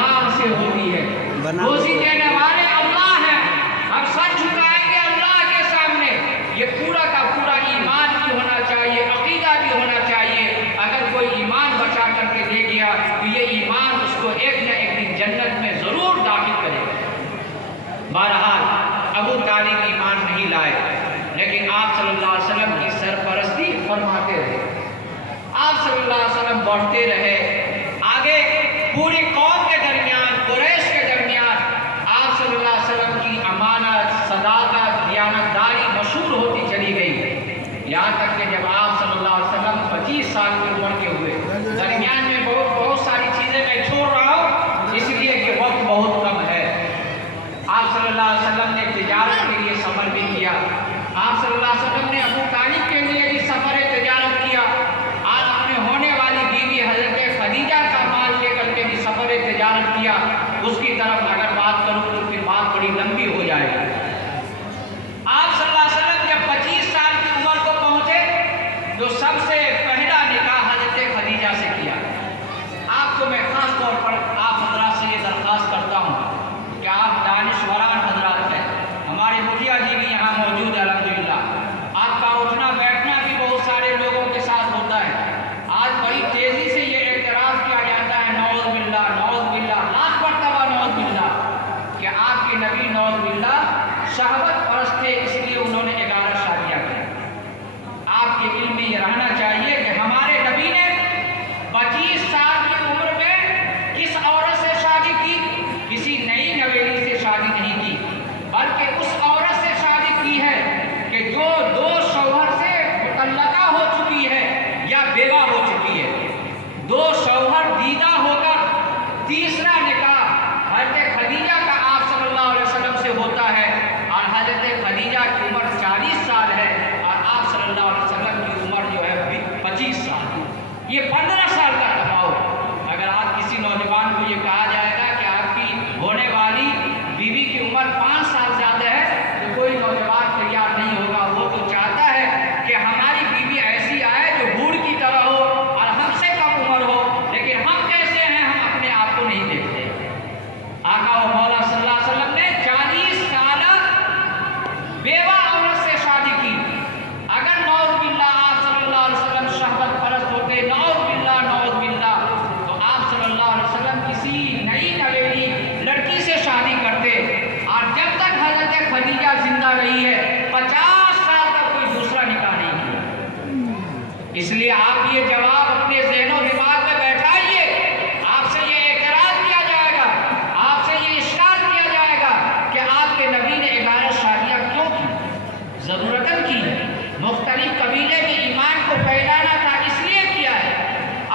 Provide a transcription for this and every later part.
اللہ سے ہوتی ہے۔ روزی دینے والے اللہ ہیں، ہم سر جھکائیں گے اللہ کے سامنے۔ یہ پورا کا پورا ایمان بھی ہونا چاہیے، عقیدہ بھی ہونا چاہیے۔ اگر کوئی ایمان بچا کر کے دے گیا تو یہ ایمان اس کو ایک نہ ایک دن جنت میں ضرور داخل کرے گا۔ بہرحال ابو طالب ایمان نہیں لائے، لیکن آپ صلی اللہ علیہ وسلم کی سرپرستی فرماتے رہے۔ آپ صلی اللہ علیہ وسلم بڑھتے رہے آگے، پوری قوم کے درمیان، قریش کے درمیان آپ صلی اللہ علیہ وسلم کی امانت، صداقت، دیانتداری مشہور ہوتی چلی گئی، یہاں تک کہ جب آپ صلی اللہ علیہ وسلم 25 سال کی عمر کے ہوئے۔ درمیان میں بہت ساری چیزیں میں چھوڑ رہا ہوں اس لیے کہ وقت بہت کم ہے۔ آپ صلی اللہ علیہ وسلم نے تجارت کے لیے سفر بھی کیا، آپ صلی اللہ علیہ وسلم نے ابو طالب کے لیے بھی سفر تجارت کیا، اور اپنے ہونے والی بیوی حضرت خدیجہ کا مال لے کر کے بھی سفر تجارت کیا۔ اس کی طرف اگر بات کروں تو پھر بات بڑی لمبی ہو جائے گی۔ آپ صلی اللہ علیہ وسلم جب 25 سال کی عمر کو پہنچے تو سب سے پہلا نکاح حضرت خدیجہ سے کیا۔ آپ کو میں خاص طور پر آپ حضرات سے یہ درخواست کرتا ہوں کہ آپ دانشوران حضرات ہیں، ہمارے مکھیا جی بھی یہاں موجود ہے الحمدللہ، آپ کا اٹھنا بیٹھنا بھی بہت سارے لوگوں کے ساتھ ہوتا ہے۔ آج بڑی تیزی سے یہ اعتراض کیا جاتا ہے، نعوذ باللہ نعوذ باللہ، لاکھ مرتبہ نعوذ باللہ، کہ آپ کے نبی نعوذ باللہ شہوت پرست تھے، اس لیے انہوں نے 11 شادیاں کی۔ آپ کے علم میں یہ رہنا چاہیے کہ ہمارے نبی نے 25 سال کی عمر میں کس عورت سے شادی کی؟ کسی نئی نویلی سے شادی نہیں کی، بلکہ اس عورت سے شادی کی ہے کہ جو 2 شوہر سے مطلقہ ہو چکی ہے یا بیوہ ہو چکی ہے۔ 2 شوہر دیدہ ہو کر تیسرا نکاح حضرت خدیجہ کا آپ صلی اللہ علیہ وسلم سے ہوتا ہے، اور حضرت خدیجہ کی عمر 40 سال ہے اور آپ صلی اللہ علیہ وسلم کی عمر جو ہے 25 سال۔ یہ 15 سال کا تفاوت۔ اگر آپ کسی نوجوان کو یہ کہا جائے گا کہ آپ کی ہونے والی بیوی کی عمر 5 سال زیادہ ہے تو کوئی نوجوان تیار نہیں ہوگا۔ وہ تو چاہتا ہے کہ ہماری بیوی ایسی آئے جو بوڑھ کی طرح ہو اور ہم سے کم عمر ہو، لیکن ہم کیسے ہیں ہم اپنے آپ کو نہیں دیکھتے۔ آقا و مولا صلی اللہ علیہ وسلم نے 40 سال بیوہ عورت سے شادی کی۔ اگر نعوذ باللہ آپ صلی اللہ علیہ وسلم شہوت پرست ہوتے، نعوذ باللہ نعوذ باللہ، تو آپ صلی اللہ علیہ وسلم کسی نئی نویلی لڑکی سے شادی کرتے، اور جب تک حضرت خدیجہ زندہ رہی ہے 50 سال تک کوئی دوسرا نکاح نہیں کیا۔ اس لیے آپ یہ جواب اپنے ذہن و دماغ میں بیٹھائیے۔ آپ سے یہ اعتراض کیا جائے گا، آپ سے یہ اشکال کیا جائے گا کہ آپ کے نبی نے 11 شادیاں کیوں کی؟ ضرورتاً کی ہے۔ مختلف قبیلے میں ایمان کو پھیلانا تھا اس لیے کیا ہے،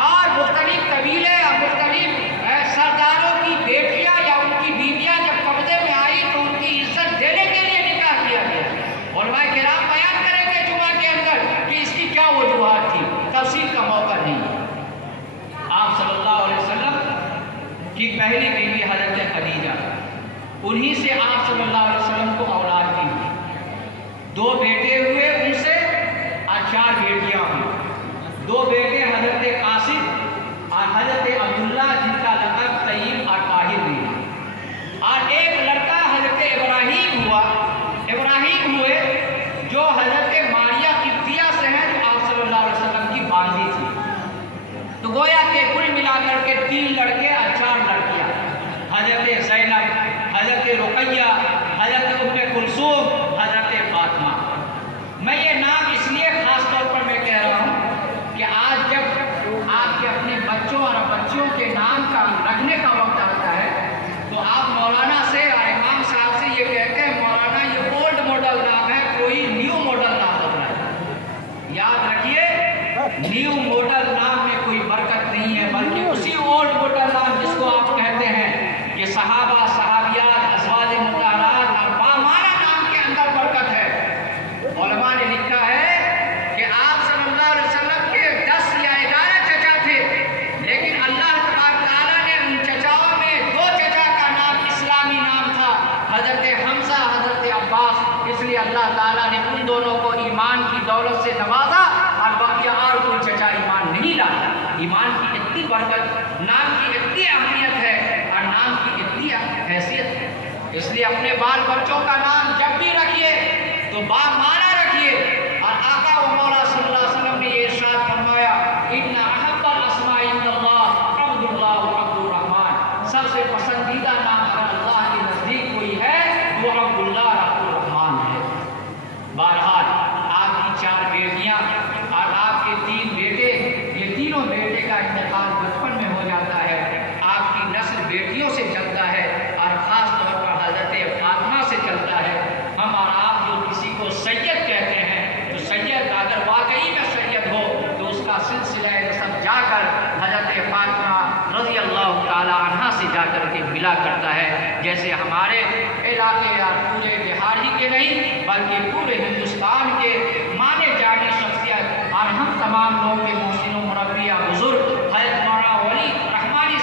اور مختلف قبیلے اور مختلف سرداروں کی بیٹیاں یا ان کی بیویاں جب قبضے میں آئی تو ان کی عزت دینے کے لیے نکاح کیا گیا۔ علماء کرام بیان کریں گے جمعہ کے اندر کہ اس کی کیا وجوہات تھی، تفصیل کا موقع نہیں۔ آپ صلی اللہ علیہ وسلم کی پہلی بیوی حضرت خدیجہ، انہی سے آپ صلی اللہ علیہ وسلم کو اولاد کی، 2 بیٹے ہوئے ان سے اور 4 بیٹیاں ہوئی۔ 2 بیٹے حضرت قاسم اور حضرت عبداللہ جن کا لقب طیب اور طاہر بھی ہے، اور ایک لڑکا حضرت ابراہیم ہوا، ابراہیم ہوئے جو حضرت ماریہ قبطیہ سے ہیں، جو آپ صلی اللہ علیہ وسلم کی باندھی تھی۔ تو گویا کہ کل ملا کر کے 3 لڑکے اور 4 لڑکیاں، حضرت زینب، حضرت رقیہ، حضرت ام کلثوم، حضرت فاطمہ۔ میں یہ نام اس لیے خاص طور پر میں کہہ رہا ہوں کہ آج جب آپ کے اپنے بچوں اور بچیوں کے نام کا رکھنے کا وقت آتا ہے تو آپ مولانا سے اور امام صاحب سے یہ کہتے ہیں مولانا یہ اولڈ ماڈل نام ہے، کوئی نیو ماڈل نام ہو رہا ہے۔ یاد رکھیے نیو ماڈل نام میں کوئی برکت نہیں ہے، بلکہ اسی اولڈ ماڈل نام جس کو آپ کہتے ہیں کہ صحابہ صحابیات ازواج مطہرات اور بامانہ نام کے اندر برکت ہے۔ علماء نے لکھا ہے کہ آپ صلی اللہ علیہ وسلم کے 10 یا 11 چچا تھے، لیکن اللہ تبارک تعالیٰ نے ان چچاؤں میں 2 چچا کا نام اسلامی نام تھا، حضرت حمزہ، حضرت عباس، اس لیے اللہ تعالیٰ نے ان دونوں کو ایمان کی دولت سے نوازا، اور باقی اور کوئی چچا ایمان نہیں لایا۔ ایمان کی اتنی برکت، نام کی اتنی اہمیت ہے، اور نام اس لیے اپنے بال بچوں کا نام جب بھی رکھیے تو با معنی رکھیے. اور آقا و مولا صلی اللہ علیہ وسلم نے یہ ارشاد فرمایا ان احب الاسماء عند اللہ عبد اللہ و عبد الرحمن. سب سے پسندیدہ نام اگر اللہ کے نزدیک کوئی ہے وہ عبد اللہ اور عبد الرحمن ہے. بہرحال آپ کی 4 بیٹیاں اور آپ کے 3 بیٹے، یہ تینوں بیٹے کا انتقال بچپن میں ہو جاتا ہے. آپ کی نسل بیٹیوں سے چلتا ہے اور خاص طور پر حضرت فاطمہ سے چلتا ہے. ہم اور آپ جو کسی کو سید کہتے ہیں تو سید اگر واقعی میں سید ہو تو اس کا سلسلہ نسب جا کر حضرت فاطمہ رضی اللہ تعالی عنہا سے جا کر کے ملا کرتا ہے. جیسے ہمارے علاقے یا پورے بہار ہی کے نہیں بلکہ پورے ہندوستان کے مانے جانے شخصیت اور ہم تمام لوگ کے محسن و مربی یا بزرگ حضرت مولانا ولی رحمانی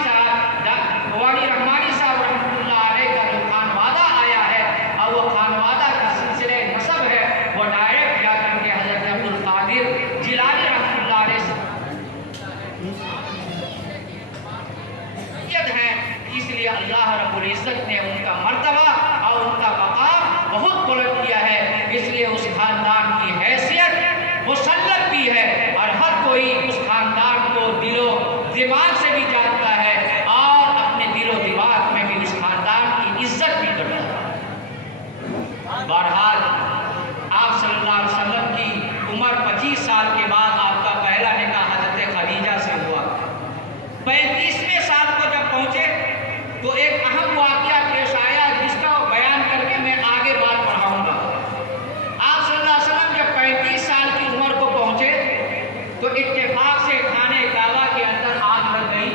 صاحب رحمۃ اللہ علیہ کا جو خانوادہ آیا ہے اور وہ خانوادہ کا سلسلہ نسب ہے وہ ڈائریکٹ جا کر کے حضرت عبد القادر جیلانی رحمۃ اللہ علیہ سے ہے. اس لیے اللہ رب العزت نے ان کا مرتبہ اور ان کا مقام بہت بلند کیا ہے. اس لیے اس خاندان کی حیثیت مسلط بھی ہے اور ہر کوئی اس خاندان کو دل و دماغ سے بھی جانتا ہے اور اپنے دل و دماغ میں بھی اس خاندان کی عزت بھی کرتا ہے. بہرحال آپ صلی اللہ علیہ وسلم کی عمر 25 سال کے بعد آپ کا پہلا نکاح حضرت خدیجہ سے ہوا. 35ویں سال کو جب پہنچے تو ایک اہم واقعہ پیش آیا جس کا بیان کر کے میں آگے بات پڑھاؤں گا. آپ صلی اللہ علیہ وسلم جب 35 سال کی عمر کو پہنچے تو اتفاق سے خانہ کعبہ کے اندر آگ لگ گئی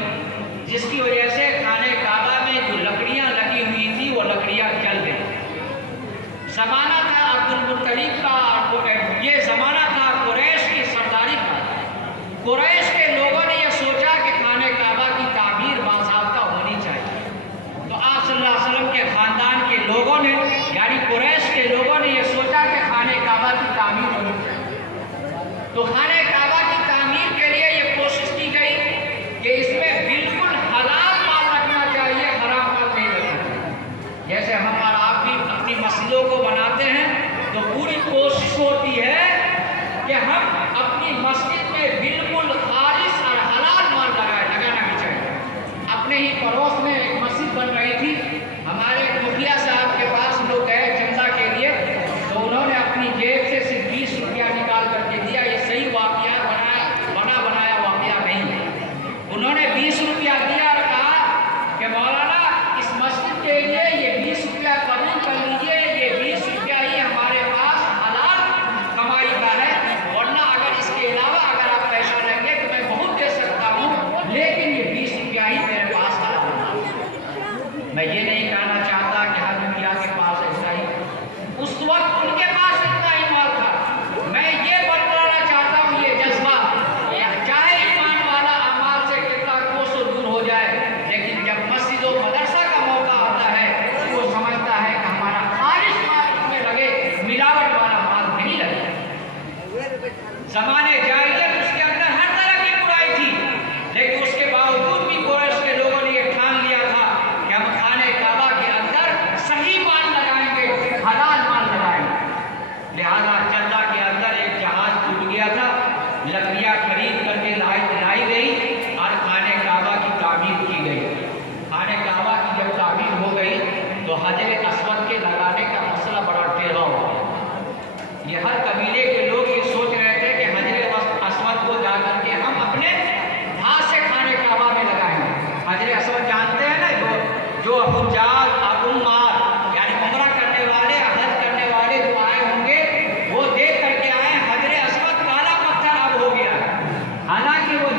جس کی وجہ سے خانہ کعبہ میں جو لکڑیاں لگی ہوئی تھی وہ لکڑیاں جل گئی. زمانہ تھا عبد المطلب کا، یہ زمانہ تھا قریش کی سرداری کا. قریش کے لوگوں نے یہ سوچا کہ خانہ کعبہ کی تعمیر باضابطہ ہونی چاہیے. تو آپ صلی اللہ علیہ وسلم کے خاندان کے لوگوں نے یعنی قریش کے لوگوں نے یہ سوچا کہ خانہ کعبہ کی تعمیر ہونی چاہیے. تو خانہ کعبہ کی تعمیر کے لیے یہ کوشش کی گئی کہ اس میں بالکل حلال مال رکھنا چاہیے، حرام مال نہیں رکھنا چاہیے. جیسے ہم اور آپ بھی اپنی مسجدوں کو بناتے ہیں تو پوری کوشش ہوتی ہے کہ ہم اپنی مسجد میں بالکل خالص اور حلال مال لگانا بھی چاہیے. اپنے ہی پڑوس میں ایک مسجد بن رہی تھی، ہمارے مکھیا صاحب کے پاس لوگ گئے چندہ کے لیے تو انہوں نے اپنی جیب سے صرف 20 روپیہ نکال کر کے دیا. یہ صحیح واقعہ بنایا واقعہ نہیں ہے. انہوں نے 20 روپیہ دیا اور کہا کہ مولانا اس مسجد کے لیے یہ 20 روپیہ قبول کر لیجیے، یہ 20 روپیہ ہی ہمارے پاس حلال کمائی کا ہے، ورنہ اگر اس کے علاوہ اگر آپ پیسہ لیں گے تو میں بہت دے سکتا ہوں لیکن یہ 20 روپیہ ہی میرے پاس حلال ہے. میں یہ نہیں کہنا چاہتا کہ ہر دنیا کے پاس ایسا ہی، اس وقت ان کے پاس اتنا ہی مال تھا. میں یہ بتلانا چاہتا ہوں یہ جذبہ چاہے ایمان والا اعمال سے کتنا کوسوں دور ہو جائے لیکن جب مسجد و مدرسہ کا موقع آتا ہے تو وہ سمجھتا ہے کہ ہمارا خالص مال اس میں لگے، ملاوٹ والا مال نہیں لگے. زمانے جاہلیت اس کے اندر ہر طرح کی برائی تھی لیکن اس کے باوجود بھی قریش کے لوگوں نے یہ ٹھان لیا تھا کہ ہم خانہ کعبہ کے اندر صحیح مال لگائیں گے، حلال مال لگائیں گے. لہذا چندہ کے اندر ایک جہاز ٹوٹ گیا تھا، لکڑیاں خرید کر کے لائی گئی اور خانہ کعبہ کی تعمیر کی گئی. خانہ کعبہ کی جب تعمیر ہو گئی تو حجر اسود کے لگانے کا مسئلہ بڑا ٹیڑھا ہو گیا. یہ ہر قبیلے کے لوگ یہ سوچ رہے تھے کہ حجر اسود کو جا کر کے ہم اپنے ہاتھ سے خانہ کعبہ میں لگائیں گے. حجر اسود جانتے ہیں نا جو ابو جہل